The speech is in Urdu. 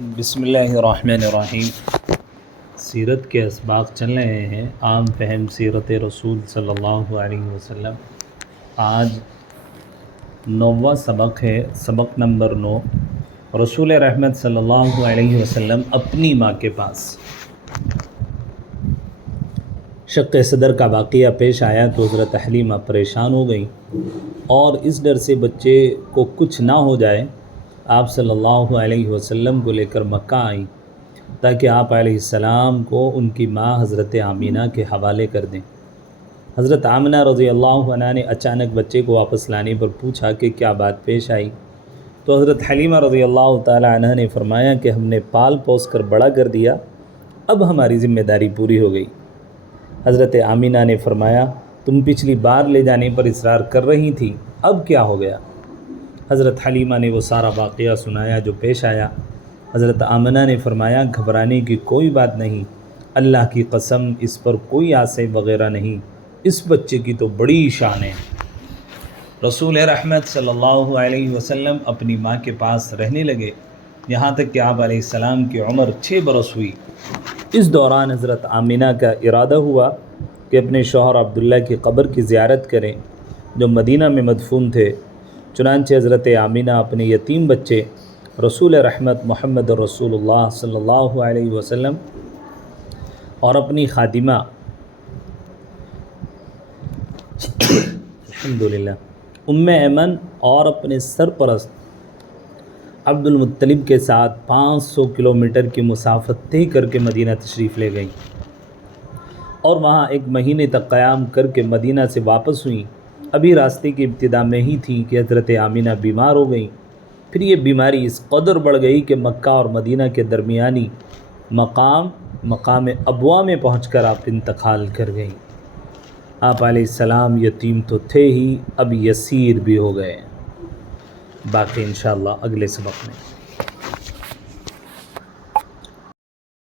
بسم اللہ الرحمن الرحیم۔ سیرت کے اسباق چل رہے ہیں، عام فہم سیرت رسول صلی اللہ علیہ وسلم۔ آج 9واں سبق ہے، سبق نمبر 9۔ رسول رحمت صلی اللہ علیہ وسلم اپنی ماں کے پاس۔ شق صدر کا واقعہ پیش آیا تو حضرت حلیمہ پریشان ہو گئیں اور اس ڈر سے بچے کو کچھ نہ ہو جائے آپ صلی اللہ علیہ وسلم کو لے کر مکہ آئیں تاکہ آپ علیہ السلام کو ان کی ماں حضرت آمینہ کے حوالے کر دیں۔ حضرت آمینہ رضی اللہ عنہ نے اچانک بچے کو واپس لانے پر پوچھا کہ کیا بات پیش آئی، تو حضرت حلیمہ رضی اللہ تعالی عنہ نے فرمایا کہ ہم نے پال پوس کر بڑا کر دیا، اب ہماری ذمہ داری پوری ہو گئی۔ حضرت آمینہ نے فرمایا تم پچھلی بار لے جانے پر اصرار کر رہی تھی، اب کیا ہو گیا؟ حضرت حلیمہ نے وہ سارا واقعہ سنایا جو پیش آیا۔ حضرت آمینہ نے فرمایا گھبرانے کی کوئی بات نہیں، اللہ کی قسم اس پر کوئی آسے وغیرہ نہیں، اس بچے کی تو بڑی شان ہے۔ رسول رحمت صلی اللہ علیہ وسلم اپنی ماں کے پاس رہنے لگے یہاں تک کہ آپ علیہ السلام کی عمر 6 برس ہوئی۔ اس دوران حضرت آمینہ کا ارادہ ہوا کہ اپنے شوہر عبداللہ کی قبر کی زیارت کریں جو مدینہ میں مدفون تھے۔ چنانچہ حضرت آمینہ اپنے یتیم بچے رسول رحمت محمد رسول اللہ صلی اللہ علیہ وسلم اور اپنی خادمہ الحمدللہ ایمن اور اپنے سرپرست عبد المطلب کے ساتھ 500 کلومیٹر کی مسافت طے کر کے مدینہ تشریف لے گئیں اور وہاں 1 مہینے تک قیام کر کے مدینہ سے واپس ہوئیں۔ ابھی راستے کی ابتدا میں ہی تھی کہ حضرت آمینہ بیمار ہو گئیں۔ پھر یہ بیماری اس قدر بڑھ گئی کہ مکہ اور مدینہ کے درمیانی مقام ابوا میں پہنچ کر آپ انتقال کر گئیں۔ آپ علیہ السلام یتیم تو تھے ہی، اب یسیر بھی ہو گئے۔ باقی انشاءاللہ اگلے سبق میں۔